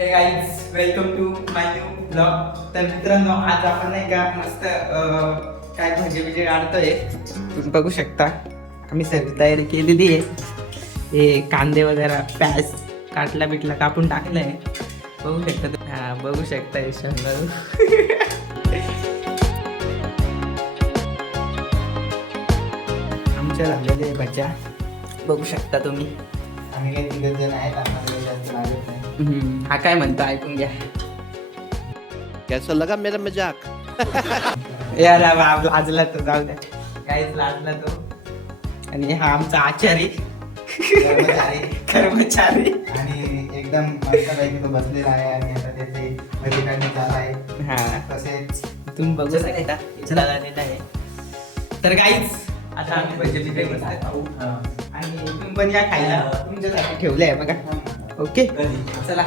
हे guys welcome to my new blog. तर मित्रांनो आज आपण नाही का मस्त काय भजे बिजे काढतोय. तुम्ही बघू शकता आम्ही सगळी तयारी केलेली आहे. हे कांदे वगैरे प्याज काटला बिटला कापून टाकलंय. बघू शकता हा बघू शकता हे शंभर आमच्या झालेले भज्या बघू शकता तुम्ही. आम्ही काही 3 जण आहेत, आम्हाला जास्त लागत नाही. हा काय म्हणतो ऐकून घ्या. कैसा लगा मेरा मजाक? यार बाब लाजला तो, जाऊ द्या काहीच लाजला तो. आणि हा आमचा आचारी कर्मचारी आणि एकदम मस्तपैकी तो बसलेला आहे आणि आता त्याचे भजी काढणे चालू आहे. हा तसेच तुम्ही बघू शकता इथला झालेला आहे. तर काहीच आता आम्ही भजी बिजे मस्त खाऊ आणि तुम्ही पण या खायला तुमच्यासाठी ठेवलंय बघा. ओके चला.